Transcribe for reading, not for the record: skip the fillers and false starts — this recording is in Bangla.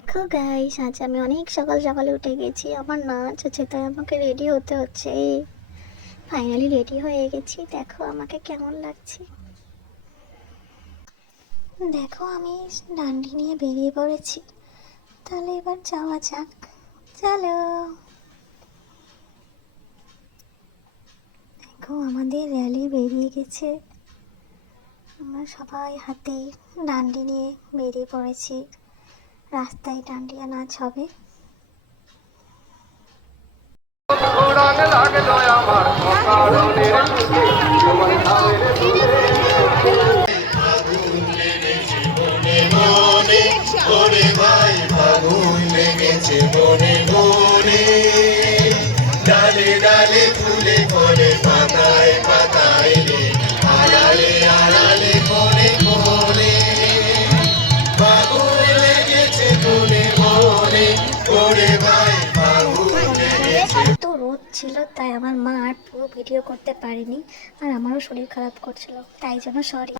দেখো গাইস, আজ আমি অনেক সকাল সকালে উঠে গেছি। আমার নাচ আছে, তাই আমাকে রেডি হতে হচ্ছে। এই ফাইনালি রেডি হয়ে গেছি। দেখো আমাকে কেমন লাগছে। দেখো আমি ডান্ডি নিয়ে বেরিয়ে পড়েছি। তাহলে এবার যাওয়া যাক, চলো। দেখো আমাদের র্যালি বেরিয়ে গেছে। আমরা সবাই হাতে ডান্ডি নিয়ে বেরিয়ে পড়েছি। রাস্তায় ডান্ডিয়া নাচ হবে। ডালে ডালে ফুলে ফলে পাতায় পাতায় রে আড়ালে আড়ালে কোণে কোণে ফাগুন লেগেছে কোণে কোণে ওরে ভাই ফাগুন লেগেছে। তো রোদ ছিল, তাই আমার মা আর পুরো ভিডিও করতে পারেনি। আর আমারও শরীর খারাপ করছিল, তাই জন্য সরি।